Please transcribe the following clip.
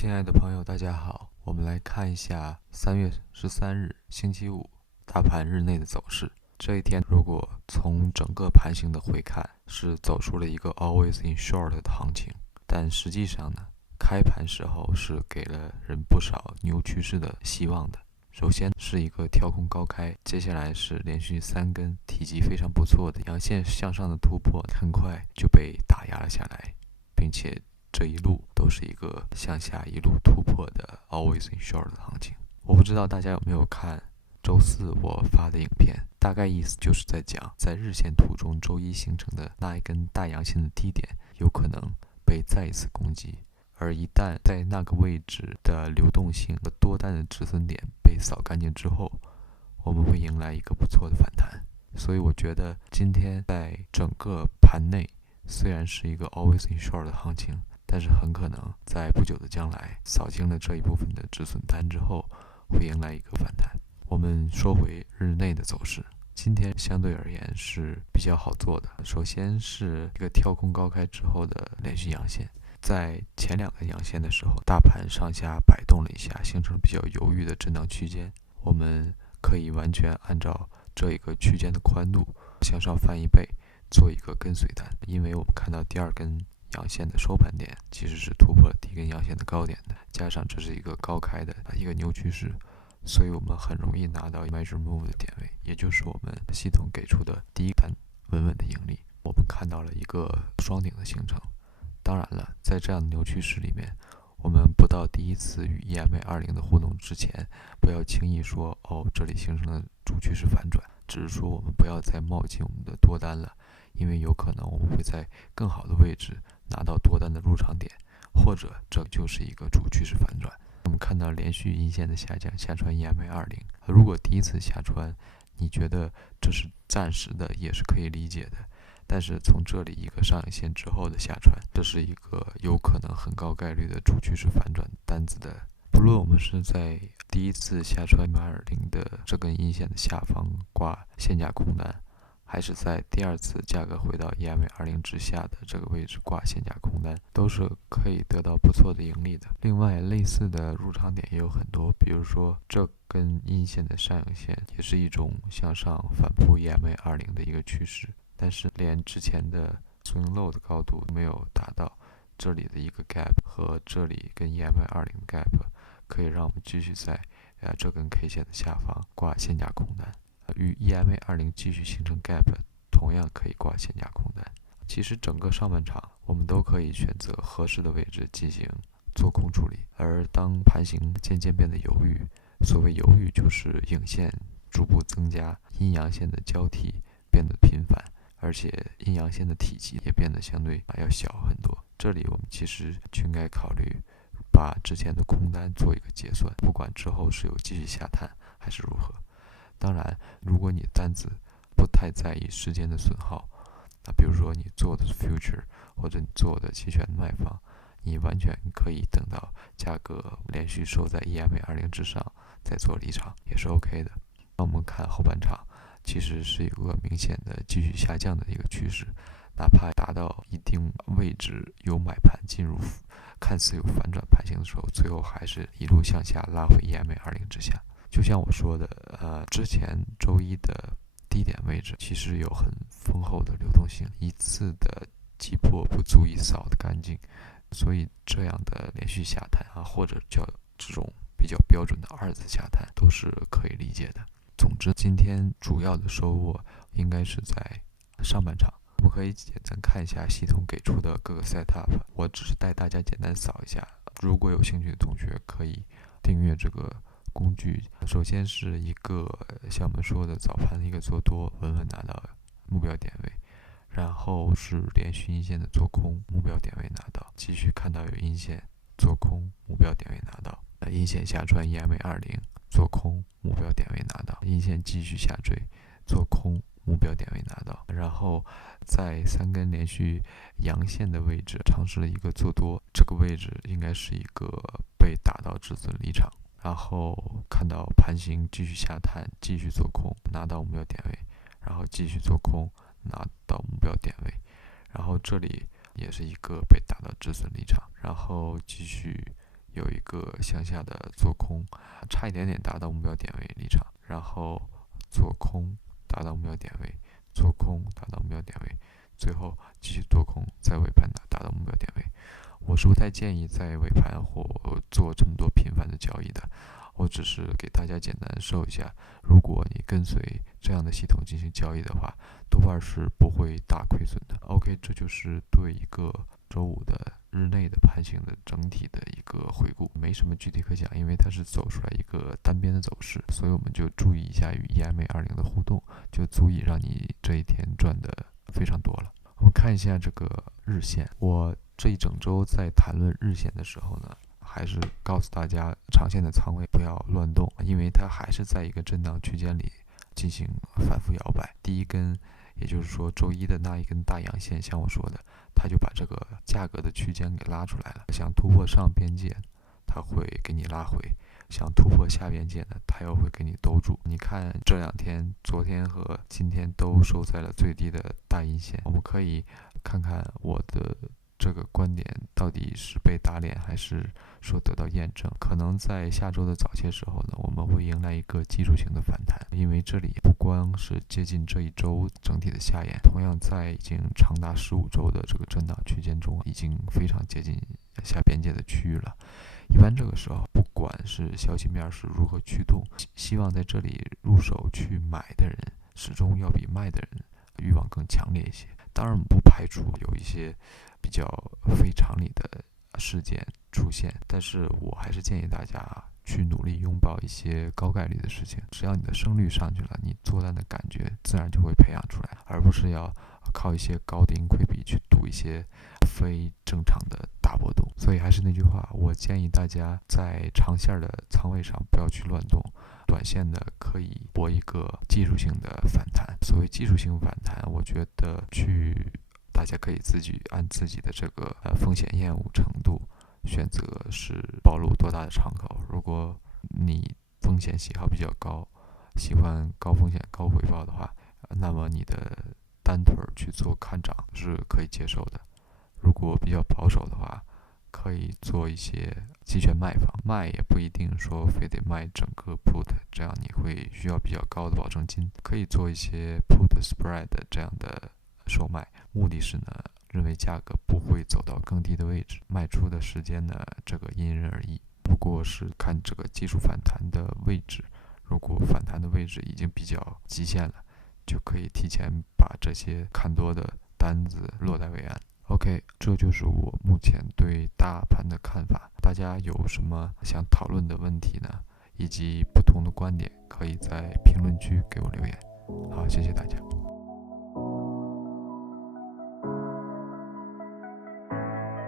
亲爱的朋友，大家好，我们来看一下3月13日星期五大盘日内的走势。这一天如果从整个盘形的回看，是走出了一个 always in short 的行情，但实际上呢，开盘时候是给了人不少牛趋势的希望的。首先是一个跳空高开，接下来是连续3根体积非常不错的阳线向上的突破，很快就被打压了下来，并且这一路都是一个向下一路突破的 always in short 的行情。我不知道大家有没有看周四我发的影片，大概意思就是在讲，在日线图中周一形成的那一根大阳线的低点有可能被再一次攻击，而一旦在那个位置的流动性和多单的止损点被扫干净之后，我们会迎来一个不错的反弹。所以我觉得今天在整个盘内虽然是一个 always in short 的行情，但是很可能在不久的将来扫清了这一部分的止损单之后，会迎来一个反弹。我们说回日内的走势，今天相对而言是比较好做的。首先是一个跳空高开之后的连续阳线，在前2根阳线的时候，大盘上下摆动了一下，形成比较犹豫的震荡区间。我们可以完全按照这一个区间的宽度向上翻1倍，做一个跟随单，因为我们看到第2根阳线的收盘点其实是突破了第1根阳线的高点的，加上这是一个高开的一个牛趋势，所以我们很容易拿到 major move 的点位，也就是我们系统给出的第1单稳稳的盈利。我们看到了一个双顶的形成。当然了，在这样的牛趋势里面，我们不到第一次与 EMA20 的互动之前，不要轻易说这里形成了主趋势反转，只是说我们不要再冒进我们的多单了，因为有可能我们会在更好的位置拿到多单的入场点，或者这就是一个主趋势反转。我们看到连续阴线的下降，下穿 EMA20， 如果第一次下穿你觉得这是暂时的，也是可以理解的，但是从这里一个上影线之后的下穿，这是一个有可能很高概率的主趋势反转单子的。不论我们是在第一次下穿 EMA20 的这根阴线的下方挂限价空单，还是在第2次价格回到 EMA20 之下的这个位置挂限价空单，都是可以得到不错的盈利的。另外，类似的入场点也有很多，比如说这根阴线的上影线也是一种向上反扑 EMA20 的一个趋势，但是连之前的 swing low 的高度没有达到，这里的一个 gap 和这里跟 EMA20 的 gap 可以让我们继续在这根 K 线的下方挂限价空单，与 EMA20 继续形成 gap， 同样可以挂限价空单。其实整个上半场我们都可以选择合适的位置进行做空处理，而当盘形渐渐变得犹豫，所谓犹豫就是影线逐步增加，阴阳线的交替变得频繁，而且阴阳线的体积也变得相对要小很多。这里我们其实就应该考虑把之前的空单做一个结算，不管之后是有继续下探还是如何。当然，如果你单子不太在意时间的损耗，比如说你做的是 future 或者你做的期权卖方，你完全可以等到价格连续收在 EMA20 之上再做离场，也是 OK 的。那我们看后半场，其实是一个明显的继续下降的一个趋势，哪怕达到一定位置有买盘进入，看似有反转盘形的时候，最后还是一路向下拉回 EMA20 之下。就像我说的，之前周一的低点位置其实有很丰厚的流动性，一次的击破不足以扫得干净，所以这样的连续下探或者叫这种比较标准的2次下探都是可以理解的。总之，今天主要的收获应该是在上半场。我们可以简单看一下系统给出的各个 setup， 我只是带大家简单扫一下。如果有兴趣的同学可以订阅这个工具。首先是一个像我们说的早盘的一个做多，稳稳拿到目标点位，然后是连续阴线的做空，目标点位拿到，继续看到有阴线做空，目标点位拿到，阴线下穿 EMA20 做空，目标点位拿到，阴线继续下坠做空，目标点位拿到，然后在3根连续阳线的位置尝试了一个做多，这个位置应该是一个被打到止损离场，然后看到盘形继续下探，继续做空拿到目标点位，然后继续做空拿到目标点位，然后这里也是一个被打到止损离场，然后继续有一个向下的做空，差一点点达到目标点位离场，然后做空达到目标点位，做空达到目标点位，最后继续做空，在尾盘达到目标点位。我是不太建议在尾盘或做这么多频繁的交易的，我只是给大家简单说一下，如果你跟随这样的系统进行交易的话，多半是不会大亏损的。OK， 这就是对一个周五的日内的盘形的整体的一个回顾，没什么具体可讲，因为它是走出来一个单边的走势，所以我们就注意一下与 EMA20 的互动，就足以让你这一天赚的非常多了。我们看一下这个日线，我这一整周在谈论日线的时候呢，还是告诉大家长线的仓位不要乱动，因为它还是在一个震荡区间里进行反复摇摆。第一根，也就是说周一的那一根大阳线，像我说的，它就把这个价格的区间给拉出来了。想突破上边界，它会给你拉回；想突破下边界呢，它又会给你兜住。你看这两天，昨天和今天都收在了最低的大阴线。我们可以看看我的这个观点到底是被打脸，还是说得到验证。可能在下周的早些时候呢，我们会迎来一个技术性的反弹，因为这里不光是接近这一周整体的下沿，同样在已经长达15周的这个震荡区间中，已经非常接近下边界的区域了。一般这个时候，不管是消息面是如何驱动，希望在这里入手去买的人，始终要比卖的人欲望更强烈一些。当然，我们不排除有一些比较非常理的事件出现，但是我还是建议大家去努力拥抱一些高概率的事情。只要你的胜率上去了，你做单的感觉自然就会培养出来，而不是要靠一些高的盈亏比去赌一些非正常的大波动。所以还是那句话，我建议大家在长线的仓位上不要去乱动，短线的可以搏一个技术性的反弹。所谓技术性反弹，我觉得大家可以自己按自己的这个风险厌恶程度选择是暴露多大的敞口。如果你风险喜好比较高，喜欢高风险高回报的话，那么你的单腿去做看涨是可以接受的。如果比较保守的话，可以做一些期权卖方，卖也不一定说非得卖整个 put， 这样你会需要比较高的保证金。可以做一些 put spread 这样的售卖，目的是呢，认为价格不会走到更低的位置，卖出的时间呢，这个因人而异。不过是看这个技术反弹的位置，如果反弹的位置已经比较极限了，就可以提前把这些看多的单子落袋为安。OK， 这就是我目前对大盘的看法。大家有什么想讨论的问题呢？以及不同的观点，可以在评论区给我留言。好，谢谢大家。